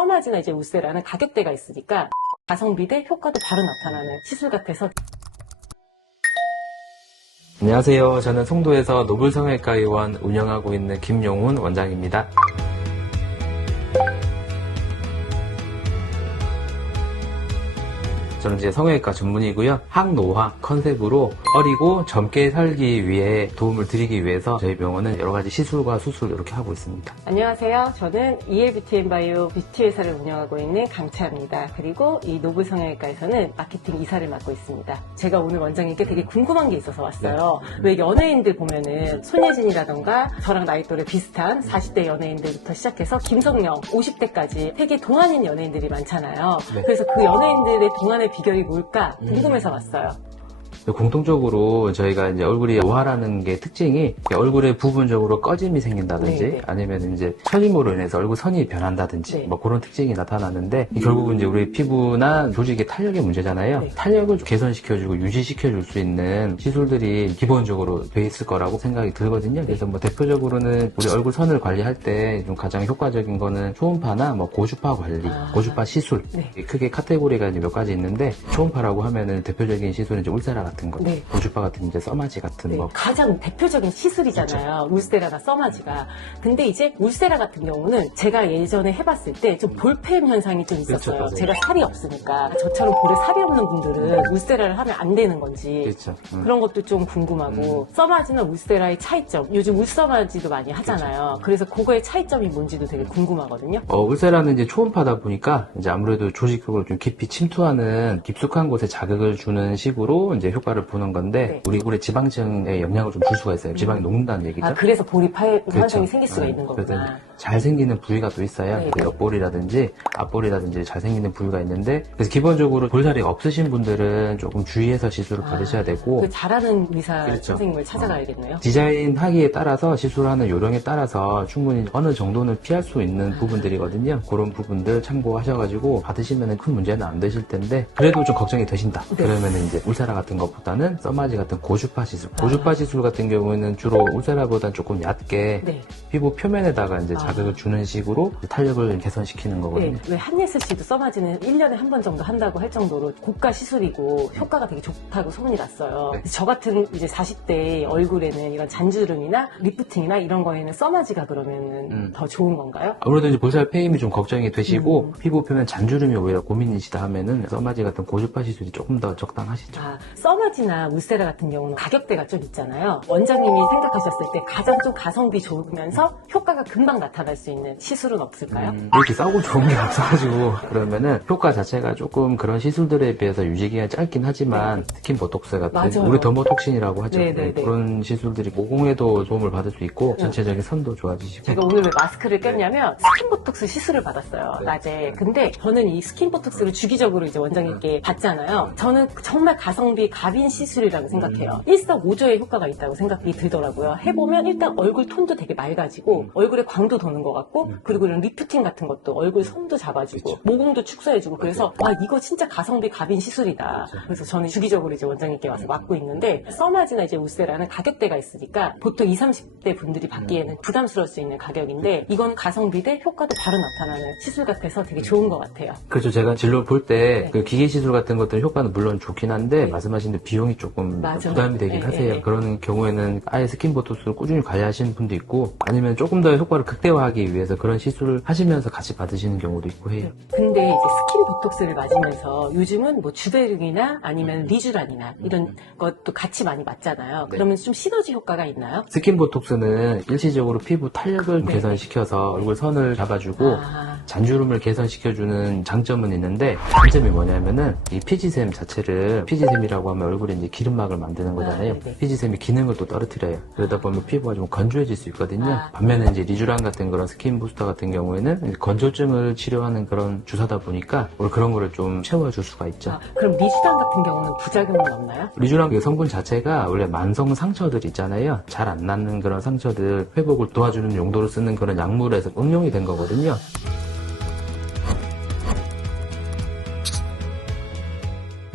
써마지나 이제 울세라는 가격대가 있으니까 가성비 대 효과도 바로 나타나는 시술 같아서. 안녕하세요. 저는 송도에서 노블성형외과의원 운영하고 있는 김용훈 원장입니다. 저는 이제 성형외과 전문이고요. 항노화 컨셉으로 어리고 젊게 살기 위해 도움을 드리기 위해서 저희 병원은 여러 가지 시술과 수술 이렇게 하고 있습니다. 안녕하세요. 저는 EL뷰티앤바이오 뷰티 회사를 운영하고 있는 강차입니다. 그리고 이 노블성형외과에서는 마케팅 이사를 맡고 있습니다. 제가 오늘 원장님께 되게 궁금한 게 있어서 왔어요. 왜 연예인들 보면은 손예진이라던가 저랑 나이 또래 비슷한 40대 연예인들부터 시작해서 김성령 50대까지 되게 동안인 연예인들이 많잖아요. 네. 그래서 그 연예인들의 동안의 비결이 뭘까 궁금해서 왔어요. 공통적으로 저희가 이제 얼굴이 노화라는 게 특징이 얼굴에 부분적으로 꺼짐이 생긴다든지 네네. 아니면 이제 처짐으로 인해서 얼굴 선이 변한다든지 네. 뭐 그런 특징이 나타나는데 결국은 이제 우리 피부나 조직의 탄력의 문제잖아요. 네. 탄력을 개선시켜주고 유지시켜줄 수 있는 시술들이 기본적으로 돼 있을 거라고 생각이 들거든요. 그래서 뭐 대표적으로는 우리 얼굴 선을 관리할 때 좀 가장 효과적인 거는 초음파나 뭐 고주파 관리, 고주파 시술. 네. 크게 카테고리가 이제 몇 가지 있는데 초음파라고 하면은 대표적인 시술은 이제 울세라 같은 거, 네. 고주파 같은 이제 써마지 같은 네, 뭐 가장 대표적인 시술이잖아요. 울세라나 써마지가. 근데 이제 울세라 같은 경우는 제가 예전에 해봤을 때 좀 볼펜 현상이 좀 있었어요. 그렇죠. 제가 살이 없으니까. 저처럼 볼에 살이 없는 분들은 울세라를 하면 안 되는 건지. 그렇죠. 그런 것도 좀 궁금하고. 써마지나 울세라의 차이점. 요즘 울써마지도 많이 하잖아요. 그래서 그거의 차이점이 뭔지도 되게 궁금하거든요. 울세라는 이제 초음파다 보니까 이제 아무래도 조직적으로 좀 깊이 침투하는 깊숙한 곳에 자극을 주는 식으로 이제 효과를 보는 건데 네. 우리 얼굴의 지방층에 영향을 좀 줄 수가 있어요. 지방이 녹는다는 얘기죠. 아, 그래서 볼이 그렇죠. 현상이 생길 수가 있는 그래서 거구나. 잘 생기는 부위가 또 있어요. 네. 옆볼이라든지 앞볼이라든지 잘 생기는 부위가 있는데 그래서 기본적으로 볼살이 없으신 분들은 조금 주의해서 시술을 받으셔야 되고 그 잘하는 의사 그렇죠. 선생님을 찾아가야겠네요. 디자인 하기에 따라서 시술하는 요령에 따라서 충분히 어느 정도는 피할 수 있는 부분들이거든요. 그런 부분들 참고하셔가지고 받으시면 큰 문제는 안 되실 텐데 그래도 좀 걱정이 되신다. 네. 그러면 이제 울세라 같은 것보다는 써마지 같은 고주파 시술. 고주파 시술 같은 경우에는 주로 울세라보다는 조금 얕게 네. 피부 표면에다가 이제 자극을 주는 식으로 탄력을 개선시키는 거거든요. 네, 왜 한예슬 씨도 써마지는 1년에 한 번 정도 한다고 할 정도로 고가 시술이고 효과가 되게 좋다고 소문이 났어요. 네. 저 같은 이제 40대 얼굴에는 이런 잔주름이나 리프팅이나 이런 거에는 써마지가 그러면 더 좋은 건가요? 아무래도 이제 볼살 폐임이 좀 걱정이 되시고 피부 표면 잔주름이 오히려 고민이시다 하면은 써마지 같은 고주파 시술이 조금 더 적당하시죠. 아, 써마지나 울세라 같은 경우는 가격대가 좀 있잖아요. 원장님이 생각하셨을 때 가장 좀 가성비 좋으면서 효과가 금방 나타날 수 있는 시술은 없을까요? 이렇게 싸고 좋은 게 없어가지고 그러면은 효과 자체가 조금 그런 시술들에 비해서 유지기간이 짧긴 하지만 스킨 보톡스 같은 맞아요. 우리 더모톡신이라고 하죠. 네네네. 그런 시술들이 모공에도 도움을 받을 수 있고 전체적인 선도 좋아지시고 제가 오늘 왜 마스크를 꼈냐면 스킨보톡스 시술을 받았어요. 낮에. 근데 저는 이 스킨보톡스를 주기적으로 이제 원장님께 받잖아요. 저는 정말 가성비 갑인 시술이라고 생각해요. 일석오조의 효과가 있다고 생각이 들더라고요. 해보면 일단 얼굴 톤도 되게 맑아지고 얼굴에 광도 도는 것 같고 그리고 이런 리프팅 같은 것도 얼굴 선도 잡아주고 모공도 축소해주고 그래서 와 이거 진짜 가성비 갑인 시술이다. 그래서 저는 주기적으로 이제 원장님께 와서 맡고 있는데 써마지나 이제 울세라는 가격대가 있으니까 보통 20, 30대 분들이 받기에는 부담스러울 수 있는 가격인데 이건 가성비 대 효과도 바로 나타나는 시술 같아서 되게 좋은 것 같아요. 그렇죠. 제가 진료 볼 때 네. 그 기계 시술 같은 것들은 효과는 물론 좋긴 한데 네. 말씀하신 대로 비용이 조금 맞아요. 부담이 되긴 네, 하세요. 네. 그런 경우에는 아예 스킨 보톡스를 꾸준히 관리하시는 분도 있고 아니면 조금 더 효과를 극대화하기 위해서 그런 시술을 하시면서 같이 받으시는 경우도 있고 해요. 근데 이제 스킨 보톡스를 맞으면서 요즘은 뭐 주베륵이나 아니면 리쥬란이나 이런 것도 같이 많이 맞잖아요. 네. 그러면 좀 시너지 효과가 있나요? 스킨 보톡스는 일시적으로 피부 탄력을 네. 개선시켜서 얼굴 선을 잡아주고 아. 잔주름을 개선시켜주는 장점은 있는데 단점이 뭐냐면은 이 피지샘 자체를 피지샘이라고 하면 얼굴에 이제 기름막을 만드는 거잖아요. 네네. 피지샘이 기능을 또 떨어뜨려요. 그러다 보면 피부가 좀 건조해질 수 있거든요. 아. 반면에 이제 리쥬란 같은 그런 스킨 부스터 같은 경우에는 건조증을 치료하는 그런 주사다 보니까 우리 그런 거를 좀 채워줄 수가 있죠. 아, 그럼 리쥬란 같은 경우는 부작용은 없나요? 리쥬란 그 성분 자체가 원래 만성 상처들 있잖아요. 잘 안 낫는 그런 상처들 회복을 도와주는 용도로 쓰는 그런 약물에서 응용이 된 거거든요.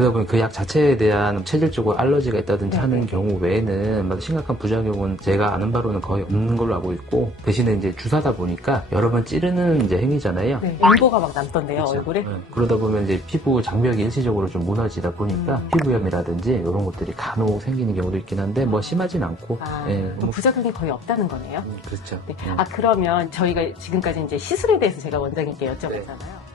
그러다 보니 그 약 자체에 대한 체질적으로 알러지가 있다든지 네. 하는 경우 외에는 심각한 부작용은 제가 아는 바로는 거의 없는 걸로 알고 있고, 대신에 이제 주사다 보니까 여러 번 찌르는 이제 행위잖아요. 네. 연고가 막 남던데요, 그렇죠. 얼굴에. 네. 그러다 보면 이제 피부 장벽이 일시적으로 좀 무너지다 보니까 피부염이라든지 이런 것들이 간혹 생기는 경우도 있긴 한데 뭐 심하진 않고. 아, 예, 그럼 부작용이 거의 없다는 거네요. 그렇죠. 네. 아, 그러면 저희가 지금까지 이제 시술에 대해서 제가 원장님께 여쭤봤잖아요.